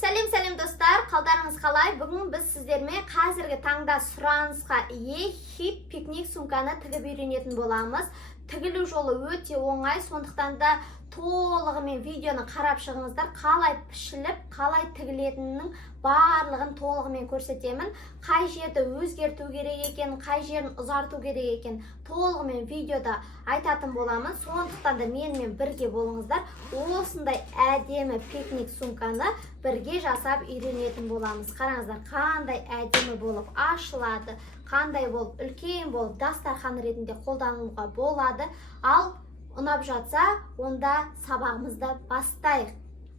Сәлем достар, қалдарыңыз қалай? Бүгін біз сіздермен қазіргі таңда сұранысқа ие хип пикник сумканы тігіп үйренетін боламыз. Тігілу жолы өте оңай, сондықтан да толығымен видеоны қарап шығыңыздар. Қалай пішіліп, қалай тігілетінінің барлығын толығымен көрсетемін. Қай жерді өзгерту керек екен, қай жерін ұзарту керек екен, толығымен видеода айтатын боламын. Сондықтан да менімен бірге болыңыздар. Осындай әдемі пикник сумканы бірге жасап үйренетін боламыз. Қараңыздар, қандай әдемі болып ашылады, қандай болып үлкен болып дастархан ретінде қолдануға болады. Ал ұнап жатса, онда сабағымызды бастайық.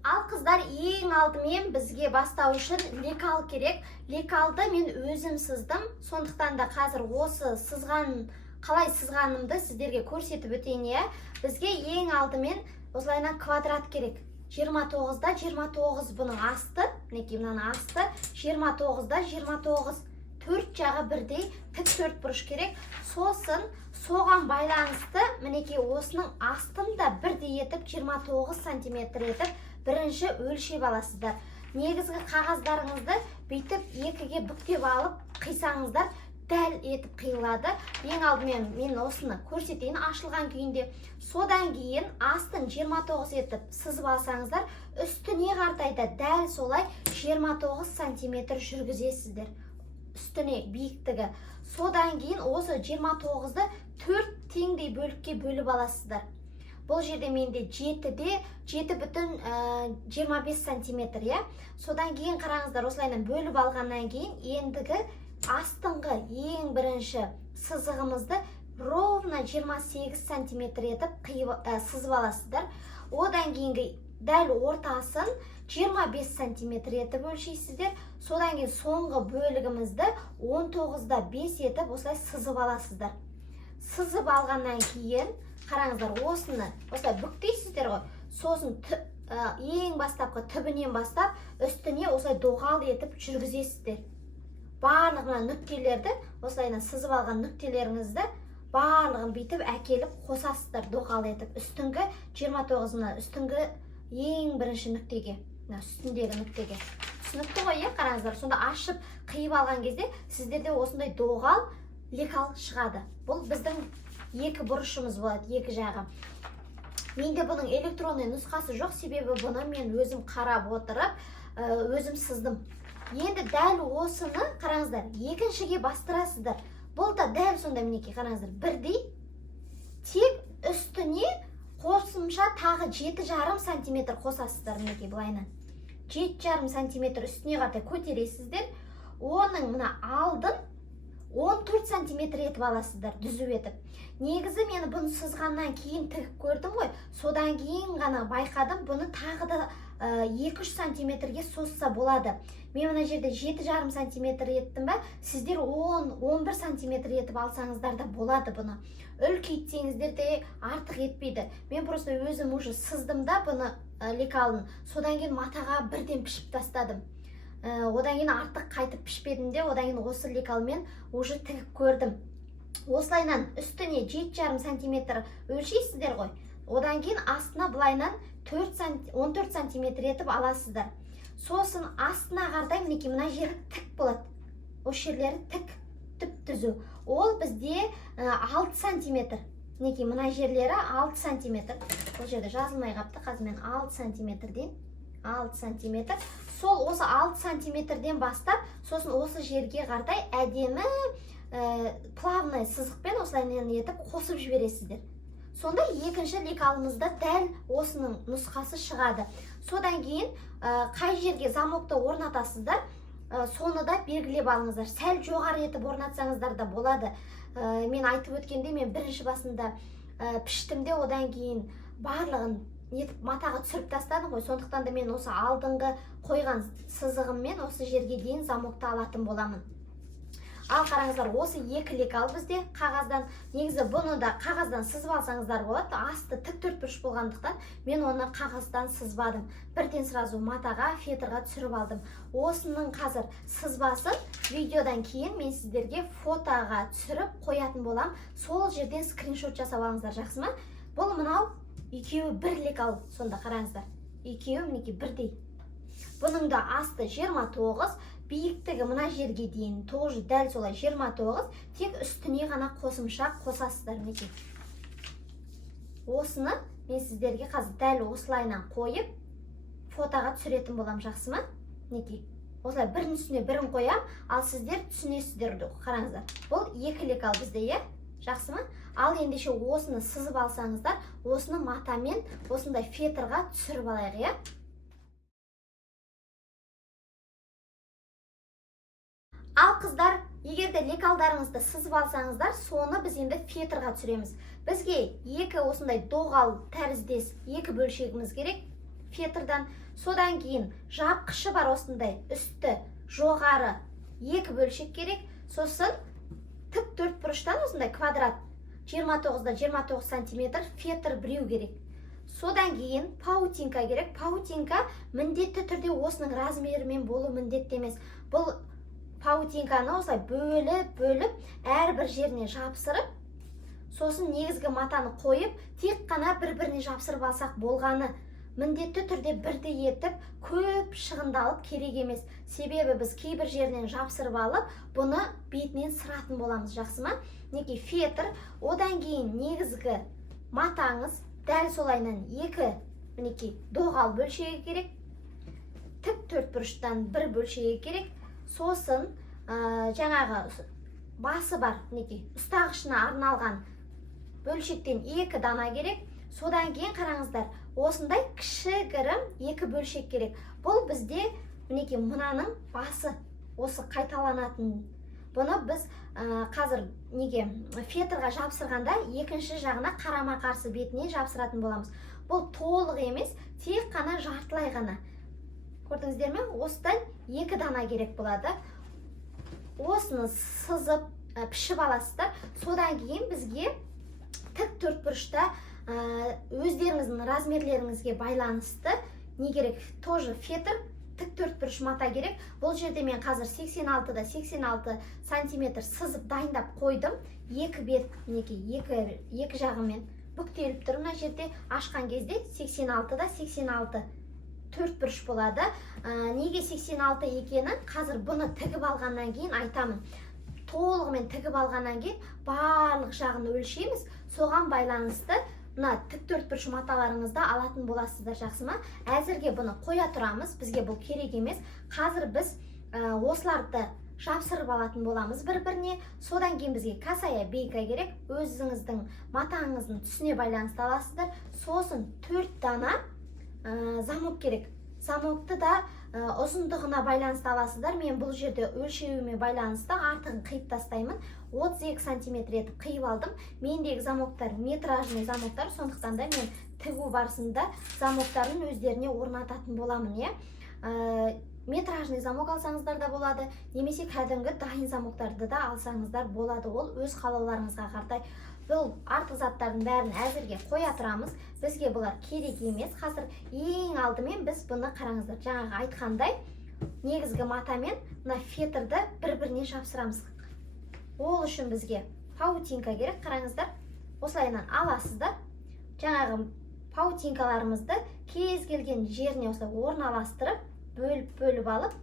Ал қыздар, ең алдымен бізге бастау үшін лекал керек. Лекалды мен өзім сыздым. Сондықтан да қазір осы қалай сызғанымды сіздерге көрсетіп өтейін. Бізге ең алдымен осылайынан квадрат керек. 29-да 29 бұның асты, мінекей мынаның асты, 29-да 29. Төрт жағы бірдей тік төрт бұрыш керек. Сосын соған байланысты мінекей осының астын да бірдей етіп 29 сантиметр етіп бірінші өлшеп аласыздар. Негізгі қағаздарыңызды бүйтіп екіге бүктеп алып қисаңыздар, дәл етіп қиылады. Ең алдымен мен осыны көрсетейін ашылған күйінде. Содан кейін астын 29 етіп сызып алсаңыздар, үстіне қартайда дәл солай 29 сантиметр жүргізесіздер. Үстіне биіктігі. Содан кейін осы 29-ды 4 теңдей бөлікке бөліп аласыздар. Бұл жерде менде 7,25 сантиметр. Содан кейін қараңыздар, осылайынан бөліп алғаннан кейін ендігі астыңғы ең бірінші сызығымызды ровно 28 сантиметр етіп сызып аласыздар. Одан кейінгі дәл ортасын 25 сантиметр етіп өлшейсіздер. Содан кейін соңғы бөлігімізді 19-да 5 етіп осылай сызып аласыздар. Сызып алғаннан кейін қараңыздар, осыны осылай бүктейсіздер ғой. Сосын ең бастапқы түбінен бастап үстіне осылай доғал етіп жүргізесіздер. Барлығына нүктелерді, осылайынан сызып алған нүктелеріңізді барлығын бүйтіп әкеліп қосасыздар доғал етіп. Үстіңгі 29-ына, үстіңгі ең бірінші нүктеге, үстіндегі нүктеге. Түсінікті ғой, қараңыздар, сонда ашып қиып алған кезде сіздерде осындай доғал лекал шығады. Бұл біздің екі бұрышымыз болады, екі жағы. Менде бұның электронный нұсқасы жоқ, себебі бұны мен өзім қарап отырып, өзім сыздым. Енді дәл осыны қараңыздар, екіншіге бастырасыздар. Бұл да дәл сонда мінекей қараңыздар, бірдей, тек үстіне қосымша тағы 7,5 сантиметр қосасыздар мінекей бұлайынан. 7,5 сантиметр үстіне қарай көтересіздер. Оның мына алдын 14 сантиметр етіп аласыздар, дүзу етіп. Негізі мені бұны сызғаннан кейін тігіп көрдім ғой. Содан кейін ғана байқадым, бұны тағы да 2-3 сантиметрге созса болады. Мен мына жерде 7,5 сантиметр еттім бе, сіздер 10-11 сантиметр етіп алсаңыздар да болады бұны. Үлкейтсеңіздер де артық етпейді. Мен просто өзім уже сыздым да бұны лекалын. Содан кейін матаға бірден пішіп тастадым. Одан кейін артық қайтып пішпедім де, одан кейін осы лекалмен уже тігіп көрдім. Осылайынан үстіне 7,5 сантиметр өлшейсіздер ғой. Одан кейін астына бұлайынан 14 сантиметр етіп аласыздар. Сосын астына қардай мінекей мына жері тік болады. Осы жерлері тік, түп түзу. Ол бізде 6 сантиметр. Мінекей мына жерлері 6 сантиметр. Бұл жерде жазылмай қапты, қазір мен 6 сантиметрден 6 сантиметр. Сол осы 6 сантиметрден бастап, сосын осы жерге қардай әдемі плавный сызықпен осылайынан етіп қосып жібересіздер. Сонда екінші лекалымызда дәл осының нұсқасы шығады. Содан кейін қай жерге замокты орнатасыздар, соны да белгілеп алыңыздар. Сәл жоғары етіп орнатсаңыздар да болады. Мен айтып өткенде, мен бірінші басында піштімде, одан кейін барлығын матаға түсіріп тастадым ғой. Сондықтан да мен осы алдыңғы қойған сызығыммен осы жерге дейін замокты алатын боламын. Ал қараңыздар, осы екі лекал бізде қағаздан, негізі бұны да қағаздан сызып алсаңыздар болады. Асты тік төртбұрыш болғандықтан мен оны қағаздан сызбадым. Бірден сразу матаға, фетрға түсіріп алдым. Осының қазір сызбасын видеодан кейін мен сіздерге фотоға түсіріп қоятын болам. Сол жерден скриншот жасап алыңыздар, жақсы ма? Бұл мынау екеуі бір лекал, сонда қараңыздар. Екеуі мінекей бірдей. Бұның да асты 29, биіктігі мына жерге дейін тоже дәл солай 29, тек үстіне ғана қосымша қосасыздар. Мінекей. Осыны мен сіздерге қазір дәл осылайынан қойып, фотоға түсіретін болам, жақсы ма? Мінекей. Осылай бірінің үстіне бірін қоям, ал сіздер түсінесіздер. Қараңыздар. Бұл екілік ал бізде, е? Жақсы ма? Ал ендеше осыны сызып алсаңыздар, осыны матамен осындай фетрға түсіріп алайық, е? Ал қыздар, егер де лекалдарыңызды сызып алсаңыздар, соны біз енді фетрға түсіреміз. Бізге екі осындай доғал тәріздес екі бөлшегіміз керек фетрдан. Содан кейін жапқышы бар осындай үсті жоғары екі бөлшек керек. Сосын тік төртбұрыштан осындай квадрат 29-да 29 сантиметр фетр біреу керек. Содан кейін паутинка керек. Паутинка міндетті түрде осының размерімен болу міндетті емес. Бұл паутинканы осылай бөліп, әрбір жеріне жапсырып, сосын негізгі матаны қойып, тек қана бір-біріне жапсырып алсақ болғаны. Міндетті түрде бірді етіп, көп шығындалып керек емес. Себебі біз кейбір жерінен жапсырып алып, бұны бетінен сыратын боламыз, жақсы ма? Неке фетр, одан кейін негізгі матаңыз дәл солайынан екі мінекей доғал бөлшегі керек. Тік төртбұрыштан бір бөлшегі керек. Сосын жаңағы басы бар, мінекей ұстағышына арналған бөлшектен екі дана керек. Содан кейін қараңыздар, осындай кішігірім екі бөлшек керек. Бұл бізде мінекей мынаның басы, осы қайталанатын. Бұны біз қазір неге фетрға жапсырғанда екінші жағына қарама қарсы бетіне жапсыратын боламыз. Бұл толық емес, тек қана жартылай ғана. Көрдіңіздер ме? Осыдан екі дана керек болады. Осыны сызып, пішіп аласыздар. Содан кейін бізге тік төртбұрышта өздеріңіздің размерлеріңізге байланысты не керек? Тоже фетр, тік төртбұрыш мата керек. Бұл жерде мен қазір 86-да 86 сантиметр сызып дайындап қойдым. Екі бет, екі жағымен бүктеліп тұр. Мына жерде ашқан кезде 86-да 86 төртбұрыш болады. Неге 86 екенін қазір бұны тігіп алғаннан кейін айтамын. Толығымен тігіп алғаннан кейін барлық жағын өлшейміз. Соған байланысты мына тік төртбұрыш маталарыңызды алатын боласыздар, жақсы ма? Әзірге бұны қоя тұрамыз, бізге бұл керек емес. Қазір біз осыларды жапсырып алатын боламыз бір-біріне. Содан кейін бізге касая бейка керек. Өзіңіздің матаңыздың түсіне байланысты аласыздар. Сосын 4 дана замок керек. Замокты да ұзындығына байланысты аласыздар. Мен бұл жерде өлшеуіме байланысты артығын қиып тастаймын. 32 сантиметр етіп қиып алдым. Мендегі замоктар метражный замоктар, сондықтан да мен тігу барысында замоктарын өздеріне орнататын боламын. Метражный замок алсаңыздар да болады, немесе кәдімгі дайын замоктарды да алсаңыздар болады. Ол өз қалауларыңызға қарай. Бұл артық заттардың бәрін әзірге қоя тұрамыз. Бізге бұлар керек емес. Қазір ең алдымен біз бұны қараңыздар. Жаңағы айтқандай негізгі матамен мына фетрді бір-біріне жапсырамыз. Ол үшін бізге паутинка керек. Қараңыздар, осылайынан аласыздар. Жаңағы паутинкаларымызды кез келген жеріне осылай орналастырып, бөліп алып,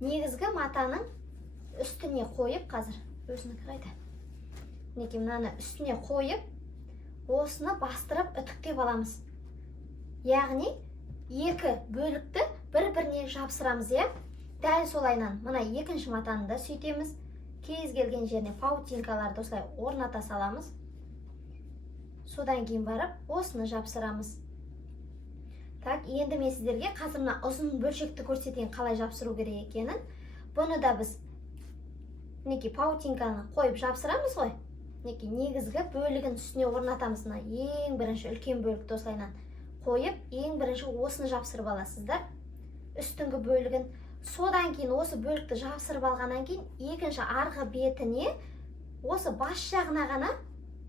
негізгі матаның үстіне қойып, қазір өзінікі қайда? Неке мынаны үстіне қойып, осыны бастырып үтіктеп аламыз. Яғни екі бөлікті бір-біріне жапсырамыз, дәл солайынан мына екінші матаны да сөйтеміз. Кез келген жеріне паутинкаларды осылай орната саламыз. Содан кейін барып, осыны жапсырамыз. Так, енді мен сіздерге қазір мына ұзын бөлшекті көрсетейін қалай жапсыру керек екенін. Бұны да біз паутинканы қойып жапсырамыз ғой. Негізгі бөлігін үстіне орнатамыз. Ең бірінші үлкен бөлікті осылайынан қойып, ең бірінші осыны жапсырып аласыздар. Үстіңгі бөлігін. Содан кейін осы бөлікті жапсырып алғаннан кейін екінші арғы бетіне осы бас жағына ғана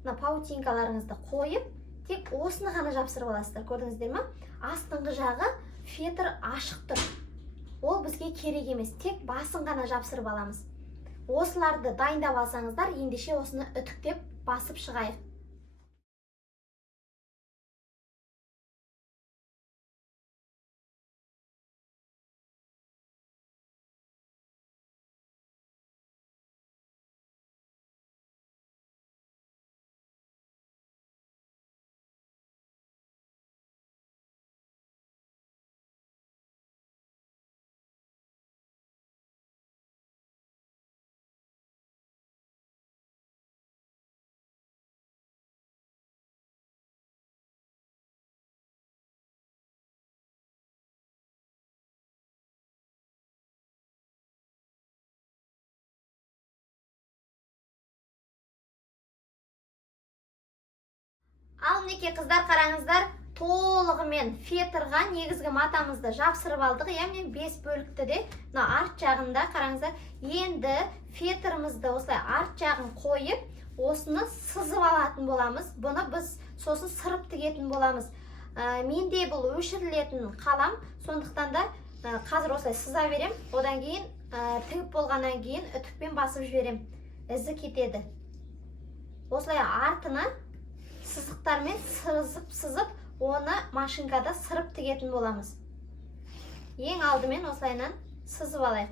паутинкаларыңызды қойып, тек осыны ғана жапсырып аласыздар. Көрдіңіздер ме? Астыңғы жағы фетр ашық тұр. Ол бізге керек емес. Тек басын ғана жапсырып аламыз. Осыларды дайындап алсаңыздар, ендеше осыны үтіктеп басып шығайық. Ал мінекей қыздар, қараңыздар, толығымен фетрға негізгі матамызды жапсырып алдық. Міне 5 бөлікті де мына арт жағында қараңыздар. Енді фетрімізді осылай арт жағын қойып, осыны сызып алатын боламыз. Бұны біз сосын сырып тігетін боламыз. Менде бұл өшірілетін қалам, сондықтан да қазір осылай сыза берем. Одан кейін тігіп болғаннан кейін үтікпен басып жіберем. Ізі кетеді. Осылай артына сызықтармен сызып, оны машинкада сырып тігетін боламыз. Ең алдымен осылайынан сызып алайық.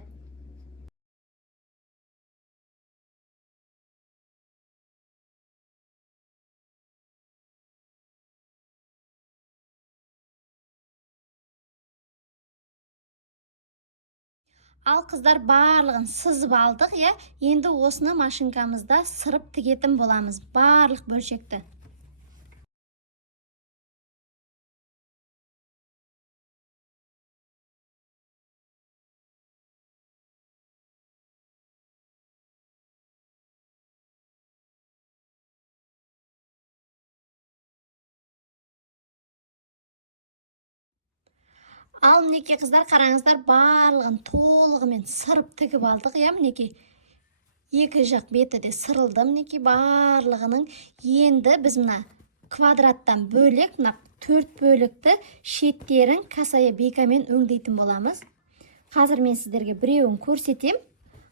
Ал қыздар, барлығын сызып алдық, енді осыны машинкамызда сырып тігетін боламыз, барлық бөлшекті. Ал мінекей қыздар, қараңыздар, барлығын толығымен сырып тігіп алдық, мінекей. Екі жақ беті де сырылды, мінекей барлығының. Енді біз мына квадраттан бөлек, мына 4 бөлікті шеттерін касая бейкамен өңдейтін боламыз. Қазір мен сіздерге біреуін көрсетем.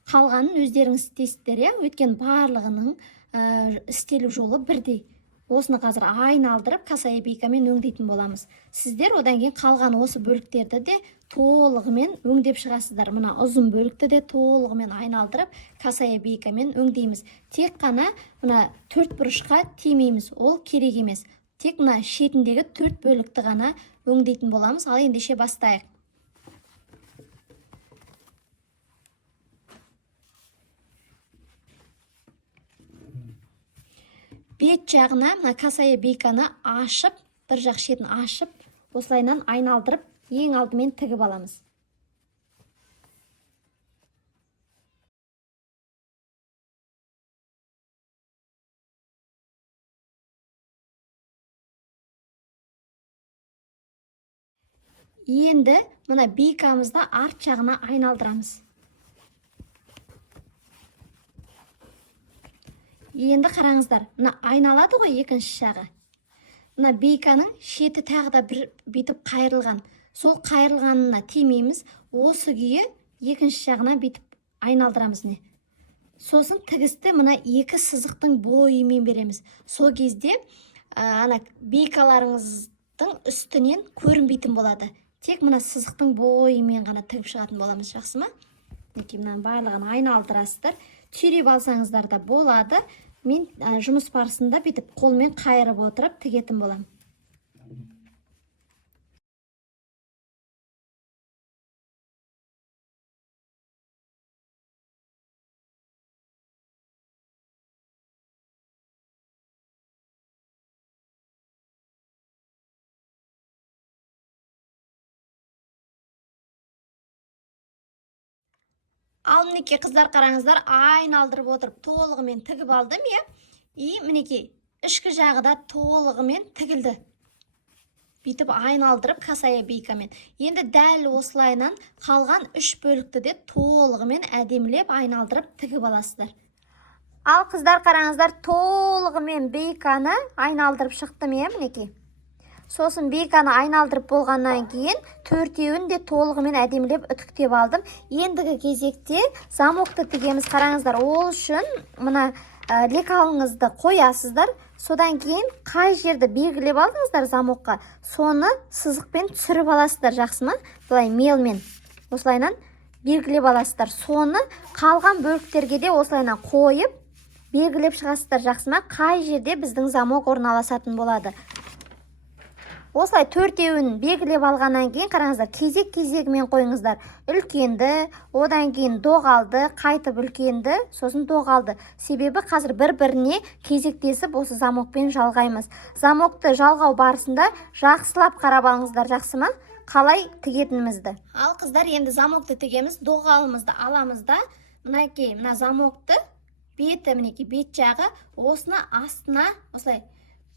Қалғанын өздеріңіз істейсіздер, өткен барлығының істелу жолы бірдей. Осыны қазір айналдырып касая бейкамен өңдейтін боламыз. Сіздер одан кейін қалған осы бөліктерді де толығымен өңдеп шығасыздар. Мына ұзын бөлікті де толығымен айналдырып касая бейкамен өңдейміз. Тек қана мына 4 бұрышқа тимейміз, ол керек емес. Тек мына шетіндегі 4 бөлікті ғана өңдейтін боламыз. Ал ендеше бастайық. Бет жағына мына касая бейканы ашып, бір жақ шетін ашып, осылайынан айналдырып, ең алдымен тігіп аламыз. Енді мына бейкамызды арт жағына айналдырамыз. Енді қараңыздар, мына айналады ғой екінші жағы. Мына бейканың шеті тағы да бір бейтіп қайырылған. Сол қайырылғанына тимейміз. Осы күйі екінші жағына бейтіп айналдырамыз. Сосын тігісті мына екі сызықтың бойымен береміз. Сол кезде бейкаларыңыздың үстінен көрінбейтін болады. Тек мына сызықтың бойымен ғана тігіп шығатын боламыз, жақсы ма? Мына барлығын айналдырасыздар. Түйреп алсаңыздар да болады. Мен жұмыс барысында бетіп қолмен қайырып отырып тігетін болам. Ал мінекей қыздар, қараңыздар, айналдырып отырып толығымен тігіп алдым, мінекей ішкі жағы да толығымен тігілді. Бүйтіп айналдырып касая бейкамен. Енді дәл осылайынан қалған 3 бөлікті де толығымен әдемілеп айналдырып тігіп аласыздар. Ал қыздар, қараңыздар, толығымен бейканы айналдырып шықтым, мінекей. Сосын бейканы айналдырып болғаннан кейін төртеуін де толығымен әдемілеп үтіктеп алдым. Ендігі кезекте замокты тігеміз. Қараңыздар, ол үшін мына лекалыңызды қоясыздар. Содан кейін қай жерді белгілеп алдыңыздар замокқа, соны сызықпен түсіріп аласыздар, жақсы ма? Бұлай мелмен осылайынан белгілеп аласыздар. Соны қалған бөліктерге де осылайынан қойып белгілеп шығасыздар, жақсы ма? Қай жерде біздің замок орналасатын болады. Осылай төртеуін белгілеп алғаннан кейін, қараңыздар, кезек-кезегімен қойыңыздар. Үлкенді, одан кейін доғалды, қайтып үлкенді, сосын доғалды. Себебі қазір бір-біріне кезектесіп осы замокпен жалғаймыз. Замокты жалғау барысында жақсылап қарап алыңыздар, жақсы ма? Қалай тігетінімізді. Ал қыздар, енді замокты тігеміз. Доғалымызды аламыз да, мына замокты беті, мінекей бет жағы, осыны астына осылай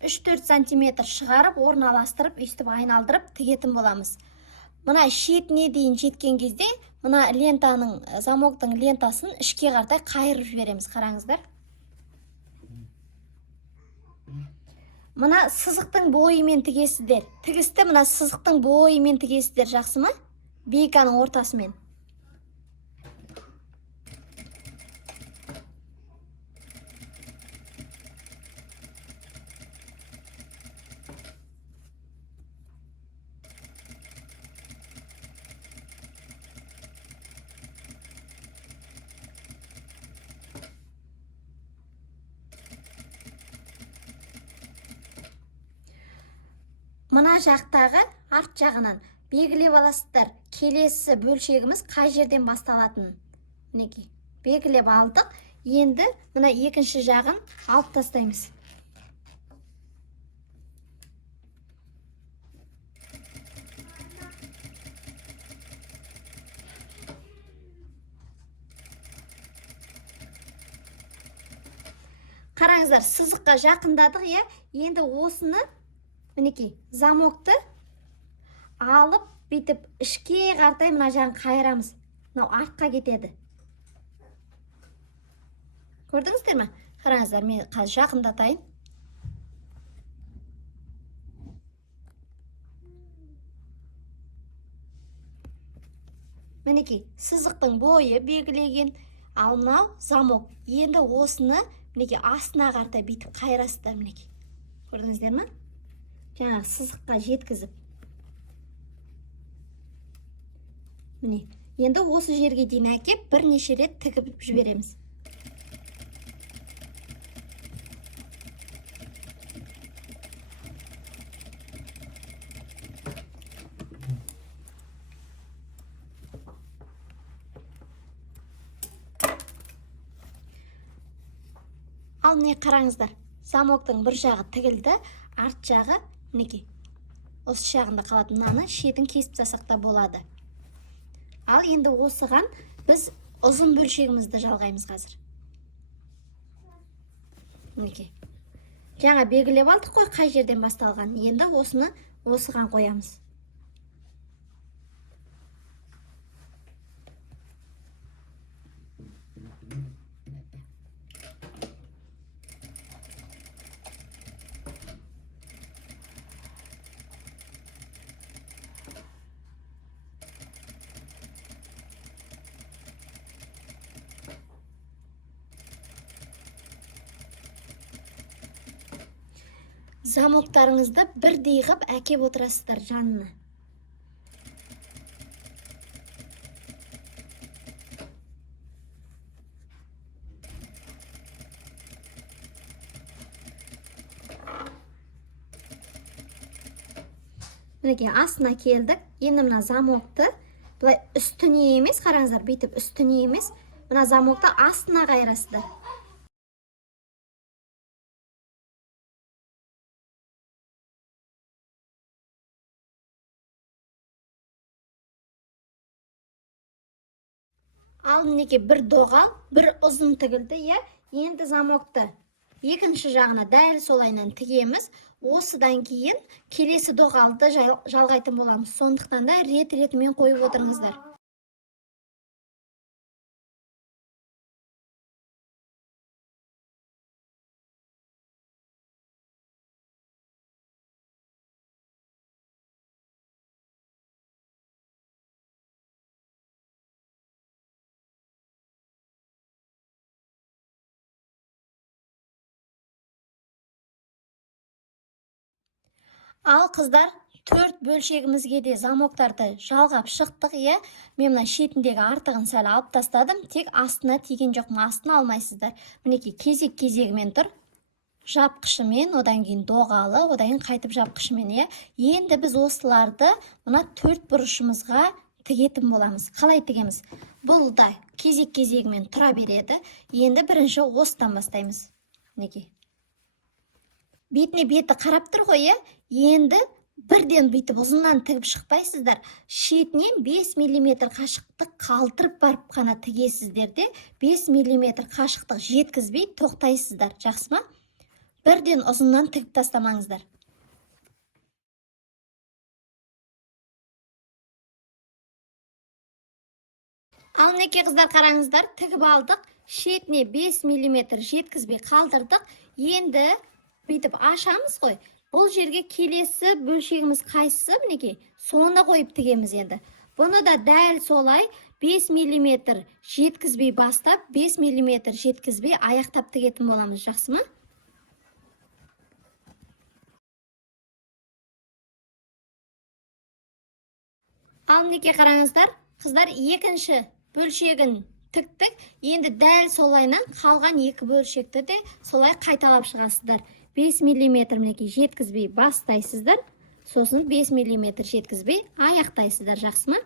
3-4 сантиметр шығарып, орналастырып, өйстіп айналдырып тігетін боламыз. Мына шетіне дейін жеткен кезде, мына лентаның, замоктың лентасын ішке қартай қайырып жібереміз, қараңыздар. Мына сызықтың бойымен тігесіздер. Тігісті мына сызықтың бойымен тігесіздер, жақсы ма? Бейканың ортасымен. Мына жақтағы арт жағынан белгілеп аласыздар. Келесі бөлшегіміз қай жерден басталатынын. Мінекей, белгілеп алдық. Енді мына екінші жағын алып тастаймыз. Қараңыздар, сызыққа жақындадық, е? Енді осыны, мінекей, замокты алып, бейтіп, ішке қартай мына жағын қайырамыз. Мынау артқа кетеді. Көрдіңіздер ме? Қараңыздар, мен қазір жақындатайын. Мінекей, сызықтың бойы белгілеген, ал мынау замок. Енді осыны, мінекей, астына қартай бейтіп қайырасыздар, мінекей. Көрдіңіздер ме? Жаңағы сызыққа жеткізіп. Міне, енді осы жерге дейін әкеп, бірнеше рет тігіп жібереміз. Ал не қараңыздар, замоктың бір жағы тігілді, арт жағы, мінекей, осы жағында қалатын, мынаны шетін кесіп тастасақ та болады. Ал енді осыған біз ұзын бөлшегімізді жалғаймыз қазір. Мінекей, жаңа белгілеп алдық қой, қай жерден басталған. Енді осыны осыған қоямыз. Замоктарыңызды бірдей ғып әкеп отырасыздар жанына. Мінекей, астына келдік. Енді мына замокты бұлай үстіне емес, қараңыздар, бүйтіп үстіне емес, мына замокты астына қайырасыздар. Ал мінекей, бір доғал, бір ұзын тігілді, е? Енді замокты екінші жағына дәл солайынан тігеміз. Осыдан кейін келесі доғалды жалғайтын боламыз. Сондықтан да рет-ретімен қойып отырыңыздар. Ал қыздар, 4 бөлшегімізге де замоктарды жалғап шықтық, е? Мен мына шетіндегі артығын сәл алып тастадым, тек астына тиген жоқ, астына алмайсыздар. Мінекей, кезек-кезегімен тұр. Жапқышымен, одан кейін доғалы, одан кейін қайтып жапқышымен, е? Енді біз осыларды мына 4 бұрышымызға тігетін боламыз. Қалай тігеміз? Бұл да кезек-кезегімен тұра береді. Енді бірінші осыдан бастаймыз. Мінекей. Бетіне беті қарап тұр ғой, е? Енді бірден бүйтіп ұзыннан тігіп шықпайсыздар. Шетінен 5 мм қашықтық қалтырып барып қана тігесіздер де, 5 мм қашықтық жеткізбей тоқтайсыздар. Жақсы ма? бірден ұзыннан тігіп тастамаңыздар. Ал мінекей қыздар, қараңыздар, тігіп алдық. Шетіне 5 мм жеткізбей қалдырдық. Енді бүйтіп ашамыз ғой. Бұл жерге келесі бөлшегіміз қайсысы, мінекей, соны қойып тігеміз енді. Бұны да дәл солай 5 мм жеткізбей бастап, 5 мм жеткізбей аяқтап тігетін боламыз, жақсы ма? Ал мінекей қараңыздар, қыздар, екінші бөлшегін тіктік. Енді дәл солайынан қалған екі бөлшекті де солай қайталап шығасыздар. 5 мм мінекей жеткізбей бастайсыздар, сосын 5 мм жеткізбей аяқтайсыздар, жақсы ма?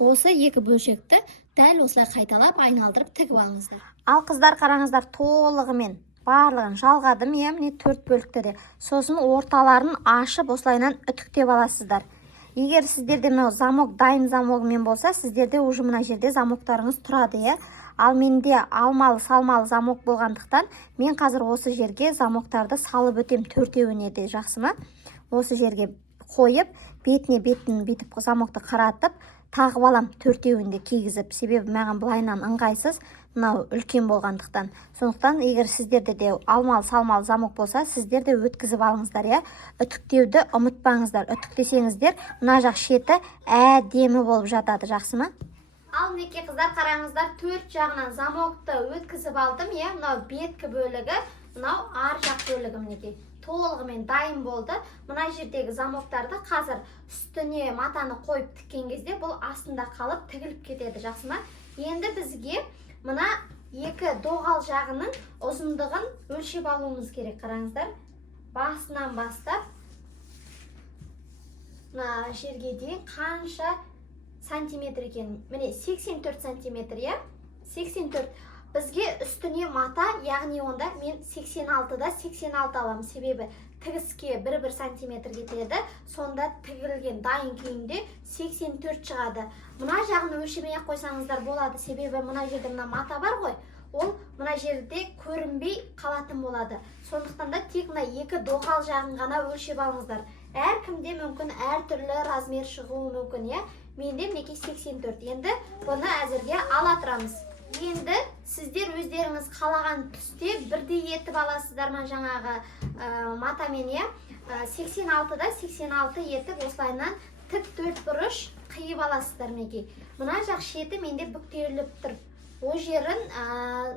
Осы екі бөлшекті дәл осылай қайталап айналдырып тігіп алыңыздар. Ал қыздар, қараңыздар, толығымен барлығын жалғадым, міне 4 бөлікті де. Сосын орталарын ашып осылайынан үтіктеп аласыздар. Егер сіздерде мынау замок дайын замогымен болса, сіздерде уже мына жерде замоктарыңыз тұрады, Ал менде алмалы салмалы замок болғандықтан, мен қазір осы жерге замоктарды салып өтем, 4-еуіне де, жақсы ма? Осы жерге қойып, бетін бүйтіп замокты қаратып, тағып алам 4-еуінде кигізіп, себебі маған былайынан ыңғайсыз, мынау үлкен болғандықтан. Сондықтан, егер сіздерде де алмалы салмалы замок болса, сіздер де өткізіп алыңыздар, Үтіктеуді ұмытпаңыздар. Үтіктесеңіздер, мына жақ шеті әдемі болып жатады, жақсы ма? Ал мінекей қыздар, қараңыздар, 4 жағынан замокты өткізіп алдым, мынау беткі бөлігі, мынау ар жақ бөлігі мінекей. Толығымен дайын болды. Мына жердегі замоктарды қазір үстіне матаны қойып тіккен кезде бұл астында қалып тігіліп кетеді, жақсы ма? Енді бізге мына екі доғал жағының ұзындығын өлшеп алуымыз керек, қараңыздар. Басынан бастап мына жерге дейін қанша сантиметр екен? Міне 84 сантиметр, 84. Бізге үстіне мата, яғни онда мен 86-да 86 алам, себебі тігіске 1-1 сантиметр кетеді, сонда тігілген дайын күйінде 84 шығады. Мына жағын өлшемей қойсаңыздар болады, себебі мына жерде мына мата бар ғой, ол мына жерде көрінбей қалатын болады. Сондықтан да тек мына екі доғал жағын ғана өлшеп алыңыздар. Әркімде мүмкін әртүрлі размер шығуы мүмкін, Менде мінекей 84. Енді бұны әзірге ала тұрамыз. Енді сіздер өздеріңіз қалаған түсте бірдей етіп аласыздар ма, жаңағы матамен, 86-да 86 етіп осылайынан тік 4 бұрыш қиып аласыздар мінекей. Мына жақ шеті менде бүктеліп тұр. О жерін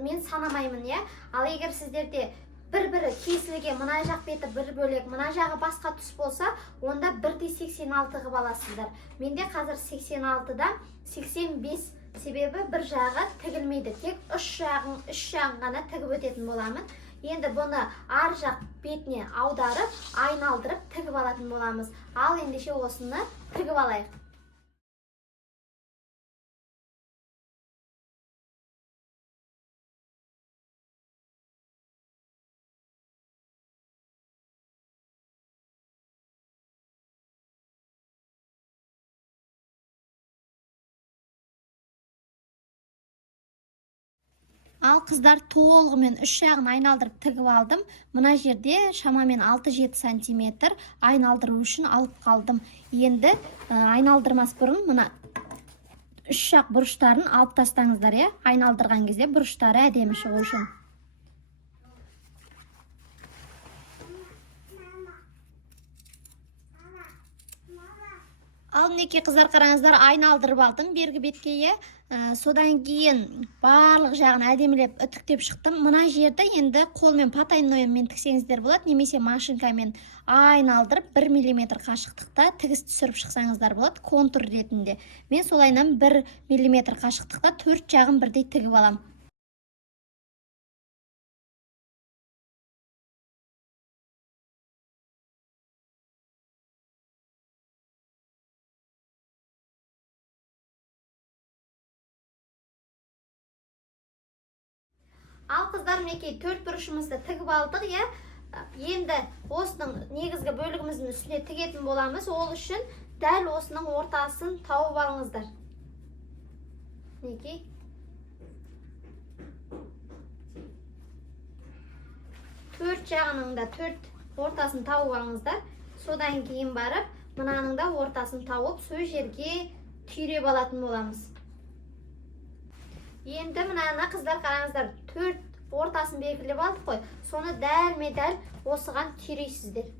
мен санамаймын, Ал егер сіздерде бір-бірі кесілген, мына жақ беті бір бөлек, мына жағы басқа түс болса, онда 1/86 қып аласыздар. Менде қазір 86-да 85, себебі бір жағы тігілмейді, тек үш жағын ғана тігіп өтетін боламын. Енді бұны ар жақ бетіне аударып, айналдырып тігіп алатын боламыз. Ал ендеше осыны тігіп алайық. Ал қыздар, толығымен үш жағын айналдырып тігіп алдым. Мына жерде шамамен 6-7 сантиметр айналдыру үшін алып қалдым. Енді айналдырмас бұрын мына үш жақ бұрыштарын алып тастаңыздар, айналдырған кезде бұрыштары әдемі шығу үшін. Ал мінекей қыздар, қараңыздар, айналдырып алдым бергі бетке, содан кейін барлық жағын әдемілеп үтіктеп шықтым. Мына жерді енді қолмен потайноймен тіксеңіздер болады, немесе машинкамен айналдырып 1 мм қашықтықта тігіс түсіріп шықсаңыздар болады, контур ретінде. Мен солайынан 1 мм қашықтықта 4 жағын бірдей тігіп алам. Ал қыздар, мінекей 4 бұрышымызды тігіп алдық, Енді осының негізгі бөлігіміздің үстіне тігетін боламыз. Ол үшін дәл осының ортасын тауып алыңыздар. Мінекей. Төрт төрт жағының да төрт ортасын тауып алыңыздар. Содан кейін барып, мынаның да ортасын тауып, сол жерге түйреп алатын боламыз. Енді мынаны қыздар қараңыздар, төрт ортасын белгілеп алдық қой. Соны дәл-медәл осыған түйрейсіздер.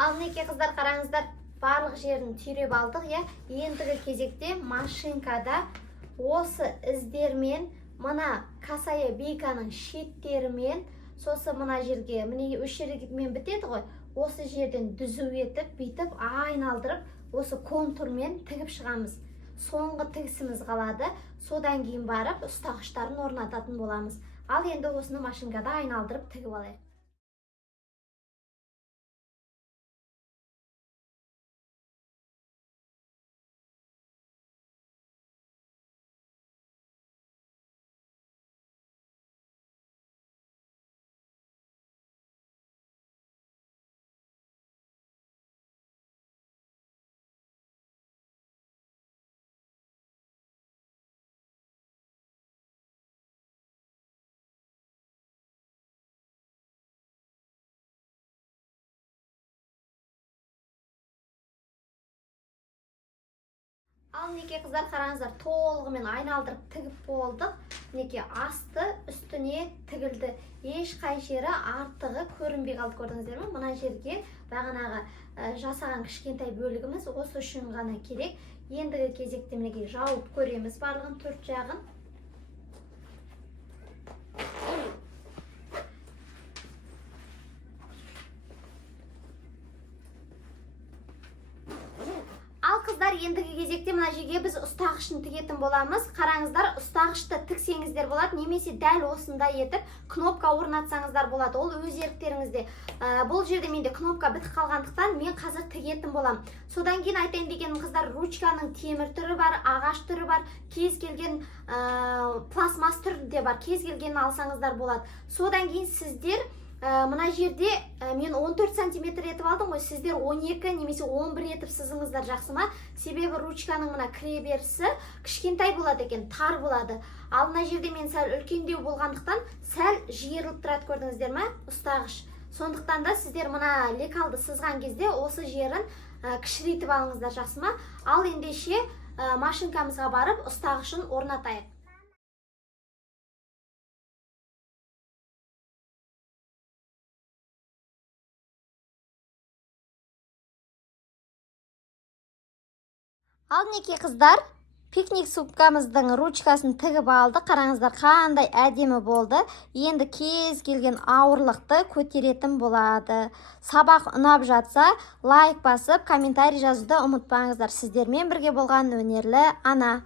Ал неке қыздар қараңыздар, барлық жерін түйреп алдық, я. Ендігі кезекте машинкада осы іздермен, мына касая бейканың шеттерімен, сосы мына жерге, міне үш жермен бітеді ғой, осы жерден дүзу етіп, бүйтіп, айналдырып, осы контурмен тігіп шығамыз. Соңғы тігісіміз қалады, содан кейін барып, ұстағыштарын орнататын боламыз. Ал енді осыны машинкада айналдырып тігіп алайық. Ал неке қыздар қараңыздар, толығымен айналдырып тігіп болдық. Неке асты үстіне тігілді. Ешқай жері артығы көрінбей қалды, көрдіңіздер ме? Мына жерге бағанағы жасаған кішкентай бөлігіміз осы үшін ғана керек. Ендігі кезекте мінекей жауып көреміз барлығын төрт жағын. Ендігі кезекте мына жерге біз ұстағышын тігетін боламыз. Қараңыздар, ұстағышты тіксеңіздер болады, немесе дәл осында етіп кнопка орнатсаңыздар болады. Ол өз еріктеріңізде. Бұл жерде менде кнопка бітіп қалғандықтан мен қазір тігетін болам. Содан кейін айтайын дегенім қыздар, ручканың темір түрі бар, ағаш түрі бар, кез келген пластмасс түрі де бар. Кез келгенін алсаңыздар болады. Содан кейін сіздер мына жерде мен 14 сантиметр етіп алдым ғой, сіздер 12 немесе 11 етіп сызыңыздар, жақсы ма? Себебі ручканың мына кіреберісі кішкентай болады екен, тар болады. Ал мына жерде мен сәл үлкендеу болғандықтан сәл жиырылып тұрады, көрдіңіздер ме? Ұстағыш. Сондықтан да сіздер мына лекалды сызған кезде осы жерін кішірейтіп алыңыздар, жақсы ма? Ал ендеше машинкамызға барып ұстағышын орнатайық. Ал неке қыздар, пикник сумкамыздың ручкасын тігіп алды. Қараңыздар, қандай әдемі болды. Енді кез келген ауырлықты көтеретін болады. Сабақ ұнап жатса, лайк басып, комментарий жазуды ұмытпаңыздар. Сіздермен бірге болған өнерлі ана.